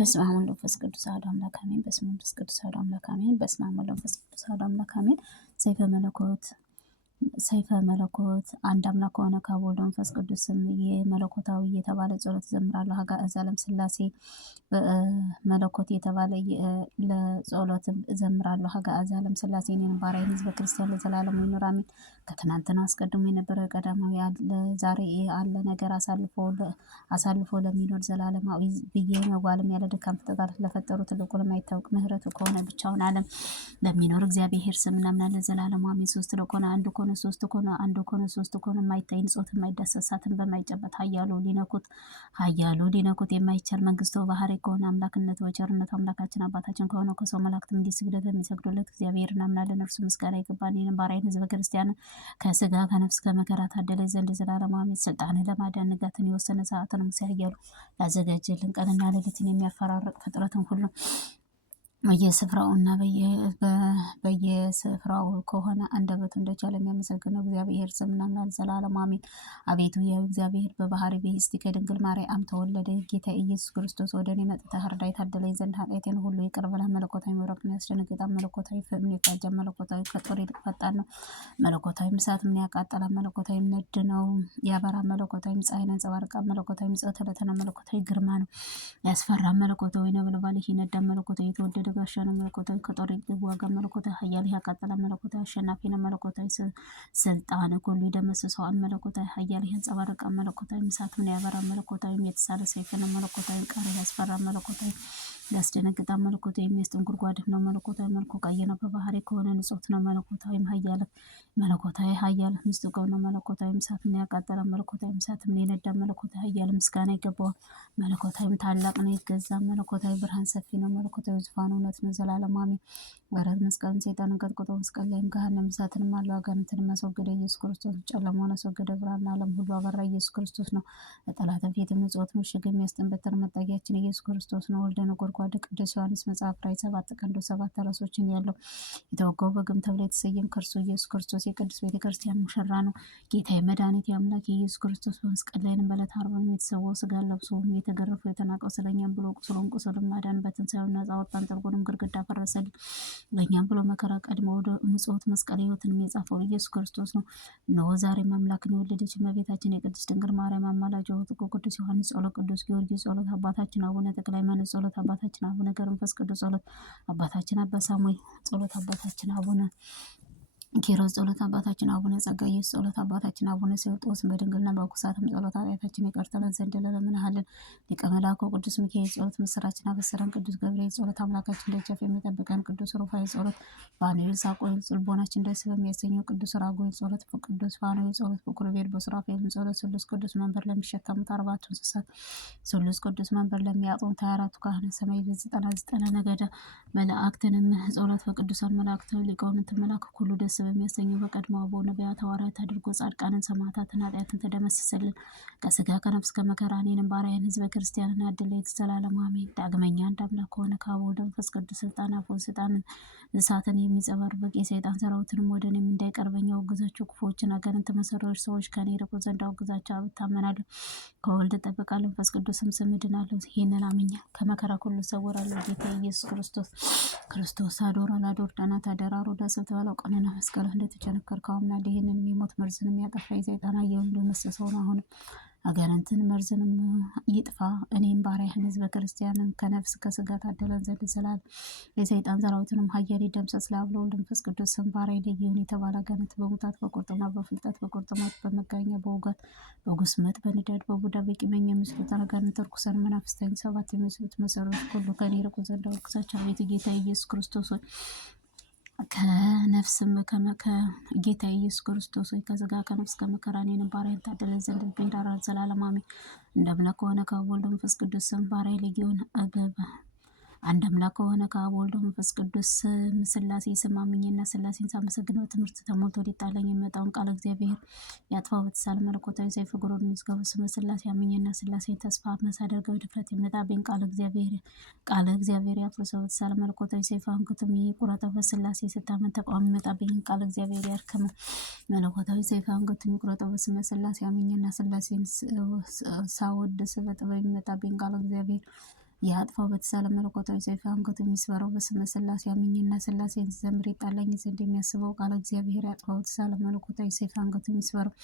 በስመ አብ ወወልድ ወመንፈስ ቅዱስ አሐዱ አምላክ አሜን። በስመ አብ ወመንፈስ ቅዱስ አሐዱ አምላክ አሜን። በስመ አብ ወወልድ ወመንፈስ ቅዱስ አሐዱ አምላክ አሜን። ሰይፈ መለኮት አንድ አምላክ ከሆነ ከአብ ወልድ መንፈስ ቅዱስ ስም የመለኮታዊ የተባለ ጸሎት ዘምራለሁ። ሀጋእዝ ዓለም ሥላሴ መለኮት የተባለ ለጸሎት ዘምራለሁ። ሀጋእዝ ዓለም ሥላሴ እኔን ባሪያዬን ሕዝበ ክርስቲያን ለዘላለሙ ይኑር አሜን። ከትናንትና አስቀድሞ የነበረ ቀዳማዊ ያለ ዛሬ አለ ነገር አሳልፎ ለሚኖር ዘላለማዊ ብዬ መዋልም ያለ ድካም ፍጥረታት ለፈጠሩ ትልቁ ለማይታወቅ ምሕረቱ ከሆነ ብቻውን ዓለም ለሚኖር እግዚአብሔር ስም እናምናለን። ዘላለሙ አሜን። ሶስት ለኮነ አንድ ኮነ ሶስት ኮነ አንድ ኮነ ሶስት ኮነ የማይታይ ንጾት የማይዳሰሳትን በማይጨበት ኃያሉ ሊነኩት የማይቻል መንግስቱ ባህሪ ከሆነ አምላክነቱ በቸርነቱ አምላካችን አባታችን ከሆነ ከሰው መላእክት እንዲህ ስግደት የሚሰግዱለት እግዚአብሔር እናምናለን። እርሱ ምስጋና ይገባል። ይህንም ባሪያዬን ሕዝበ ክርስቲያን ከስጋ ከነፍስ ከመከራ ታደለ ዘንድ ዘላለሙ አሜን። ስልጣንን ለማዳን ንጋትን የወሰነ ሰዓትን ሙሴ ያያሉ ያዘጋጀልን ቀንና ሌሊትን የሚያፈራርቅ ፍጥረትን ሁሉ በየስፍራውና በየስፍራው ከሆነ አንደበቱ እንደቻለ የሚያመሰግነው እግዚአብሔር ስም እናምናለን። ዘላለሙ አሜን። አቤቱ ያው እግዚአብሔር በባህሪ በሕስቲ ከድንግል ማርያም ተወለደ። ጌታ ኢየሱስ ክርስቶስ ወደ እኔ መጥተህ እርዳኝ ታደለኝ ዘንድ ኃጢአቴን ሁሉ ይቅር ብለህ መለኮታዊ መብረቅን ያስደነግጣል። መለኮታዊ ፍምን ይፋጃል። መለኮታዊ ከጦር ይልቅ ፈጣን ነው። መለኮታዊ እሳት ምን ያቃጠላል። መለኮታዊ ነድ ነው ያበራል። መለኮታዊ ፀሐይን ያንጸባርቃል። መለኮታዊ ጽሕፈትና መለኮታዊ ግርማ ነው ያስፈራል። መለኮታዊ ነበልባል ይነዳል። መለኮታዊ የተወደደ ጋሻ ነው። መለኮታዊ ከጦር ይልቅ ዋጋ መለኮታዊ ኃያል ያቃጠላል። መለኮታዊ አሸናፊ ነው። መለኮታዊ ስልጣን ሁሉ ይደመስሰዋል። መለኮታዊ ኃያል ያንጸባርቃል። መለኮታዊ እሳት ምን ያበራል። መለኮታዊ የተሳለ ሰይፍ ነው። መለኮታዊ ቃል ያስፈራል። መለኮታዊ ያስደነግጣል። መለኮታዊ የሚያስጥም ጉድጓድ ነው። መለኮታዊ መልኩ ቀይ ነው። በባህሪ ከሆነ ንጹሕ ነው። መለኮታዊ ኃያል ምስጢር ነው። መለኮታዊ እሳት ምን ያቃጠላል። መለኮታዊ እሳት ምን ይነዳል። መለኮታዊ ኃያል ምስጋና ይገባዋል። መለኮታዊም ታላቅ ነው ይገዛል። መለኮታዊ ብርሃን ሰፊ ነው። መለኮታዊ ዙፋን እውነት ነው። ዘላለሙ አሜን። ወረት መስቀልን ሰይጣንን ቀጥቅጦ መስቀል ላይም ገሃነመ እሳትንም አለው አጋንንትንም አስወገደ። ኢየሱስ ክርስቶስ ጨለማውን አስወገደ፣ ብርሃን ዓለም ሁሉ አበራ። ኢየሱስ ክርስቶስ ነው። በጠላትም ፊት ምጽኦት ምሽግ የሚያስጥን በትር መጠጊያችን ኢየሱስ ክርስቶስ ነው። ወልደ ነጎድጓድ ቅዱስ ዮሐንስ መጽሐፍ ራዕይ 7 ቀንዶች 7 ራሶችን ያለው የተወጋው በግም ተብሎ የተሰየም ከእርሱ ኢየሱስ ክርስቶስ የቅዱስ ቤተክርስቲያን ሙሽራ ነው። ጌታ የመድኃኒት የአምላክ የኢየሱስ ክርስቶስ በመስቀል ላይንም በዕለተ ዓርብ የተሰዋው ስጋ ለብሶ የተገረፈው የተናቀው ስለኛም ብሎ ቁስሉን ማዳን በትንሣኤው ነፃ አወጣን። ጥርጉንም ግድግዳ ፈረሰልን ለእኛም ብሎ መከራ ቀድሞ ወደ ምጽኦት መስቀል ሕይወትንም የጻፈው ኢየሱስ ክርስቶስ ነው። እነሆ ዛሬም አምላክን የወለደች እመቤታችን የቅድስት ድንግል ማርያም አማላጅ ቅዱስ ዮሐንስ ጸሎት፣ ቅዱስ ጊዮርጊስ ጸሎት፣ አባታችን አቡነ ተክለ ሃይማኖት ጸሎት፣ አባታችን አቡነ ገብረ መንፈስ ቅዱስ ጸሎት፣ አባታችን አባ ሳሙኤል ጸሎት፣ አባታችን አቡነ ኪሮስ ጸሎት፣ አባታችን አቡነ ጸጋ ኢየሱስ ጸሎት፣ አባታችን አቡነ ሴውጦስ በድንግልና በኩሳትም ጸሎት ኃጢአታችን ይቅር ትለን ዘንድ እንለምንሃለን። ሊቀ መላእክት ቅዱስ ሚካኤል ጸሎት፣ ምስራችን አበሰረን ቅዱስ ገብርኤል ጸሎት፣ አምላካችን ደጃፍ የሚጠብቀን ቅዱስ ሩፋኤል ጸሎት፣ ፋኑኤል ሳቆል ልቦናችን ደስ በሚያሰኘው ቅዱስ ራጉኤል ጸሎት፣ ቅዱስ ፋኑኤል ጸሎት፣ በኪሩቤል በሱራፌል ጸሎት፣ ስሉስ ቅዱስ መንበር ለሚሸከሙት 4 እንስሳት፣ ስሉስ ቅዱስ መንበር ለሚያጥኑት 24ቱ ካህናተ ሰማይ በ99 ነገደ መላእክትንም ጸሎት፣ በቅዱሳን መላእክት ሊቃውንት መላእክት ሁሉ ደስ በሚያሰኘው በቀድሞ አበው ነቢያት ሐዋርያት አድርጎ ጻድቃንን ሰማዕታትን ኃጢአትን ተደመስስልን። ከስጋ ከነፍስ ከመከራ እኔንም ባሪያዬን ሕዝበ ክርስቲያንን አድለኝ ዘላለሙ አሜን። ዳግመኛ አንድ አምላክ ከሆነ ከአብ ወወልድ ወመንፈስ ቅዱስ ስልጣን አፉን ስልጣንን እሳትን የሚጸባርቅ የሰይጣን ሰራዊትንም ወደ እኔም እንዳይቀርበኝ አውግዛቸው። ክፉዎችን አጋንንት መሰሪዎች ሰዎች ከኔ ይርቁ ዘንድ አውግዛቸው። አብ እታመናለሁ፣ ከወልድ እጠብቃለሁ፣ መንፈስ ቅዱስም ስም እድናለሁ። ይህንን አምኜ ከመከራ ሁሉ እሰወራለሁ። ጌታ ኢየሱስ ክርስቶስ አዶር አላዶር ዳናት አደራሮ ዳሰብ ተባለው ቀንና መስቀል እንደተቸነከርከው አምናለሁ። ይህንን የሚሞት መርዝንም ያጠፋ የሰይጣን አየውን እንደመሰሰው ነው። አሁንም አጋንንትን መርዝንም ይጥፋ። እኔም ባሪያህን ሕዝበ ክርስቲያንን ከነፍስ ከስጋ ታደለን ዘንድ ዘላለም የሰይጣን ሰራዊትንም ኃያል ይደምሰስ። ለአብ ለወልድ መንፈስ ቅዱስ ስም ባሪያ ለጊዮን የተባለ አጋንንት በሙታት በቁርጥማት በፍልጠት በቁርጥማት በመጋኛ በውጋት በጉስመት በንዳድ በቡዳ በቂመኛ የሚመስሉትን አጋንንት ርኩሳን መናፍስትን 7 የሚመስሉት መሰሪዎች ሁሉ ከኔ ይርቁ ዘንድ አውግዛቸው። አቤቱ ጌታ ኢየሱስ ክርስቶስ ሆይ ከነፍስም ከጌታ ኢየሱስ ክርስቶስ ሆይ ከስጋ ከነፍስ ከመከራ እኔንም ባሪያህን ታደለን ዘንድ ልቤን ዘላለም አሜን። እንደ አምላክ ከሆነ ከአብ ወወልድ ወመንፈስ ቅዱስ ስም ባሪያ ለጊዮን አንድ አምላክ ከሆነ ከአብ ወልድ መንፈስ ቅዱስ ሥላሴ ስም አምኜና ሥላሴን ሳመሰግነው ትምህርት ተሞልቶ ሊጣለኝ የሚመጣውን ቃለ እግዚአብሔር ያጥፋው። በተሳለ መለኮታዊ ሰይፍ እግሩን የሚዝጋው ስመ ሥላሴ አምኜና ሥላሴን ተስፋ መሳደርገው ድፍረት የሚመጣብኝ ቃለ እግዚአብሔር ያፍርሰው። በተሳለ መለኮታዊ ሰይፍ አንገቱም ይቁረጠው። በሥላሴ ስታመን ተቃዋሚ የሚመጣብኝ ቃለ እግዚአብሔር ያርከመው። መለኮታዊ ሰይፍ አንገቱም ይቁረጠው። በስመ ሥላሴ አምኜና ሥላሴን ሳወድስ በጥበብ የሚመጣብኝ ቃለ እግዚአብሔር የአጥፋው በተሳለ መለኮታዊ ሰይፍ አንገቱን ይስበረው። በስመ ሥላሴ አምኜና ሥላሴን ስዘምር ይጣላኝ ዘንድ የሚያስበው ቃለ እግዚአብሔር ያጥፋው በተሳለ መለኮታዊ ሰይፍ አንገቱን ይስበረው።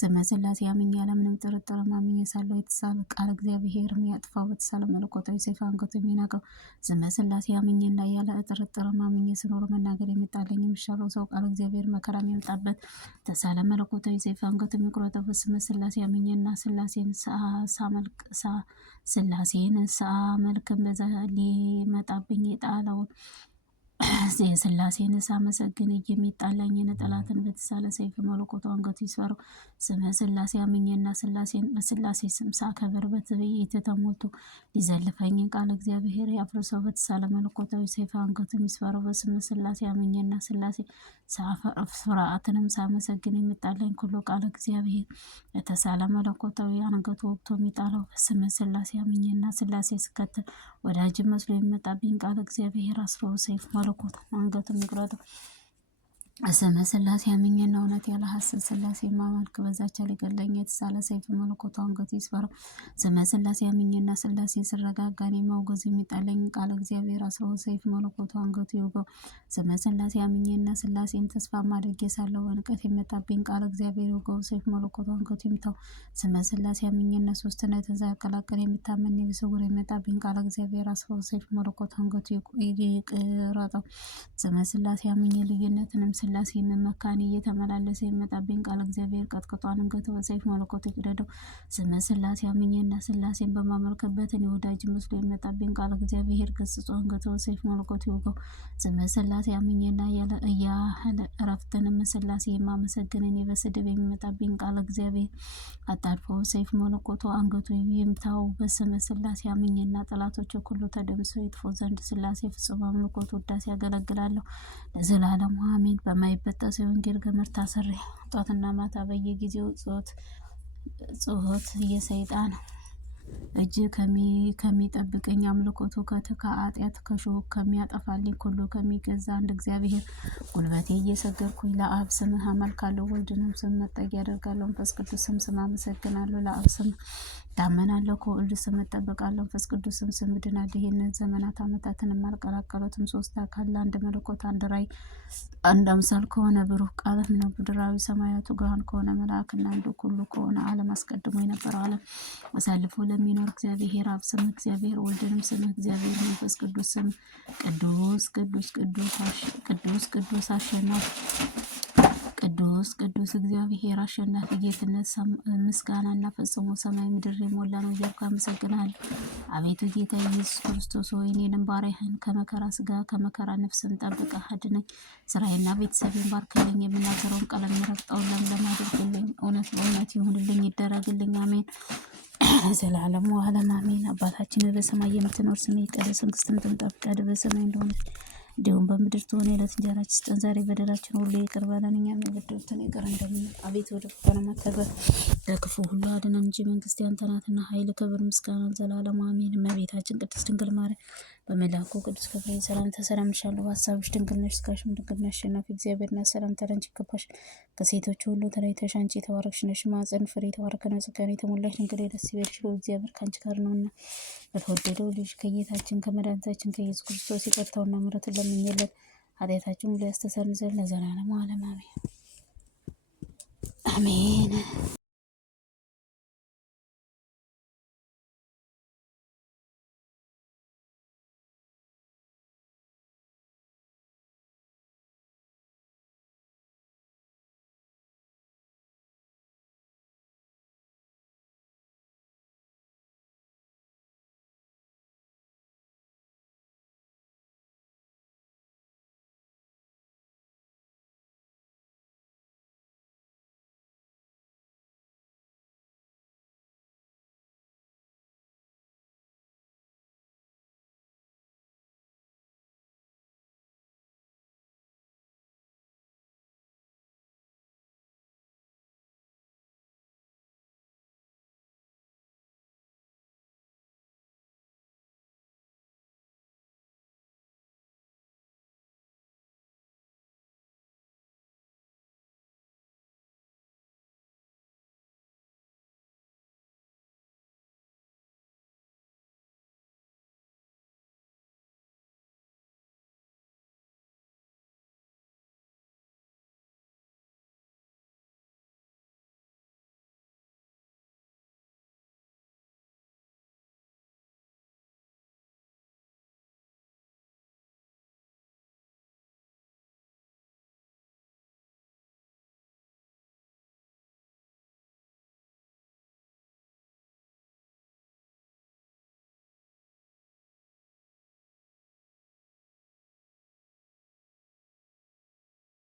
ስመ ሥላሴ አምኜ ያለምንም ጥርጥር አምኜ ሳለሁ የተሳለ ቃለ እግዚአብሔር ያጥፋው በተሳለ መለኮታዊ ሰይፍ አንገቱን የሚነቀው። ስመ ሥላሴ አምኜና ያለ ጥርጥር አምኜ ስኖር መናገር የሚጣለኝ የሚሻለው ሰው ቃለ እግዚአብሔር መከራ የሚመጣበት ተሳለ መለኮታዊ ሰይፍ አንገቱን የሚቆረጠው። በስመ ሥላሴ አምኜና ሥላሴን ሳመልክም በዛ ሊመጣብኝ የጣለውን የሥላሴን ሳመሰግን የሚጣላኝን ጠላትን በተሳለ ሰይፍ መለኮቱ አንገቱ ይስበረው። ስመ ሥላሴ አምኜና ሥላሴን በሥላሴ ስም ሳከብር በትዕቢት ተሞልቶ ሊዘልፈኝን ቃለ እግዚአብሔር ያፍርሰው በተሳለ መለኮታዊ ሰይፍ አንገቱ ይስበረው። በስመ ሥላሴ አምኜና ሥላሴ ፍርሃትንም ሳመሰግን የሚጣላኝ ሁሉ ቃለ እግዚአብሔር የተሳለ መለኮታዊ አንገቱ ወግቶ የሚጣለው። በስመ ሥላሴ አምኜና ሥላሴ ስከተል ወዳጅ መስሎ የሚመጣብኝ ቃለ እግዚአብሔር አስሮ ሰይፍ መለኮት አንገቱን ይቁረጠው። ስመ ሥላሴ አምኜና እውነት ያለ ሐሰት ሥላሴ ማመልክ በዛቻ ሊገለኝ የተሳለ ሰይፍ መለኮቱ አንገቱ ይስበረው። ስመ ሥላሴ አምኜና ሥላሴ ስረጋጋኔ ማውገዝ የሚጣለኝ ቃለ እግዚአብሔር አስሮ ሰይፍ መለኮቱ አንገቱ ይውገው። ስመ ሥላሴ አምኜና ሥላሴን ተስፋ ማድረግ ሳለሁ በንቀት የመጣብኝ ቃለ እግዚአብሔር ይውገው ሰይፍ መለኮቱ አንገቱ ይምታው። ስመ ሥላሴ አምኜና ሦስትነትን ሳያቀላቅል የሚታመን በስውር የመጣብኝ ቃለ እግዚአብሔር አስሮ ሰይፍ መለኮቱ አንገቱ ይቁረጠው። ስመ ሥላሴ አምኜ ልዩነትንም ሥላሴ መመካን እየተመላለሰ የመጣብኝ ቃለ እግዚአብሔር ቀጥቅጦ አንገቱ በሰይፍ መለኮቱ ይቅደደው። ስመ ሥላሴ አምኜና ሥላሴን በማመልክበት እኔ ወዳጅ መስሎ የመጣብኝ ቃለ እግዚአብሔር ገስጾ አንገቱ በሰይፍ መለኮቱ ይውገው። ስመ ሥላሴ አምኜና ያለ እረፍትንም ሥላሴ የማመሰግን እኔ በስድብ የሚመጣብኝ ቃለ እግዚአብሔር አጣድፎ ሰይፍ መለኮቱ አንገቱ ይምታው። በስመ ሥላሴ አምኜና ጠላቶች ሁሉ ተደምስሰው ይጥፉ ዘንድ ሥላሴ ፍጹም አምልኮት ውዳሴ ያገለግላለሁ ለዘላለሙ አሜን። በማይበጠስ የወንጌል ገመድ ታስሬ ጧትና ማታ በየጊዜው ጾት የሰይጣን እጅ ከሚጠብቀኝ አምልኮቱ ከኃጢአት ከሾህ ከሚያጠፋልኝ ሁሉ ከሚገዛ አንድ እግዚአብሔር ጉልበቴ እየሰገድኩኝ ለአብ ስምህ አመልካለሁ። ወልድንም ስም መጠጊያ ያደርጋለሁ። መንፈስ ቅዱስም ስም አመሰግናለሁ። ለአብ ስም ታመናለሁ። ከወልድ ስም እጠበቃለሁ። መንፈስ ቅዱስም ስም እድናለሁ። ይህንን ዘመናት ዓመታትን የማልቀላቀሉትም ሶስት አካል አንድ መለኮት አንድ ራእይ አንድ አምሳል ከሆነ ብሩህ ቃልም ነው። ምድራዊ ሰማያቱ ግርሃን ከሆነ መልአክና አንዱ ሁሉ ከሆነ ዓለም አስቀድሞ የነበረው ዓለም አሳልፎ ለሚኖር እግዚአብሔር አብ ስም እግዚአብሔር ወልድንም ስም እግዚአብሔር መንፈስ ቅዱስ ስም ቅዱስ ቅዱስ ቅዱስ ቅዱስ አሸናፊ ቅዱስ እግዚአብሔር አሸናፊ ጌትነት ምስጋናና ፈጽሞ ሰማይ ምድር የሞላ ነው እያልኩ አመሰግናለሁ። አቤቱ ጌታ ኢየሱስ ክርስቶስ ሆይ እኔንም ባሪያህን ከመከራ ስጋ ከመከራ ነፍስም ጠብቀህ አድነኝ። ስራዬና ቤተሰቤን ባርክልኝ። የምናገረውን ቃል የሚረግጠውን ለምለም አድርግልኝ። እውነት በእውነት ይሁንልኝ ይደረግልኝ። አሜን ዘላለሙ ዓለም አሜን። አባታችን በሰማይ የምትኖር ስምህ ይቀደስ፣ መንግስትህ ትምጣ፣ ፈቃድህ በሰማይ እንደሆነች እንዲሁም በምድር ትሁን። የዕለት እንጀራችንን ስጠን ዛሬ፣ በደላችን ሁሉ ይቅር በለን እኛም የበደሉንን ይቅር እንደምንል፣ አቤቱ ወደ ፈተና አታግባን ከክፉ ሁሉ አድነን እንጂ መንግስት ያንተ ናትና፣ ኃይል፣ ክብር፣ ምስጋና ዘላለሙ አሜን። እመቤታችን ቅድስት ድንግል ማርያም በመልአኩ ቅዱስ ገብርኤል ሰላምታ ሰላም እልሻለሁ። በሐሳብሽ ድንግል ነሽ፣ ሥጋሽም ድንግል ነሽ። አሸናፊ እግዚአብሔርና ሰላምታ ላንቺ ይገባሻል። ከሴቶች ሁሉ ተለይተሽ አንቺ የተባረክሽ ነሽ፣ የማኅፀንሽ ፍሬ የተባረከ ነው። ጸጋን የተሞላሽ ድንግል ደስ ይበልሽ፣ እግዚአብሔር ከአንቺ ጋር ነውና በተወደደው ልጅ ከጌታችን ከመድኃኒታችን ከኢየሱስ ክርስቶስ ይቅርታውና ምሕረቱን ለምኝለት ኃጢአታችንን ሁሉ ያስተሰርይ ዘንድ ለዘላለሙ ዓለም አሜን አሜን።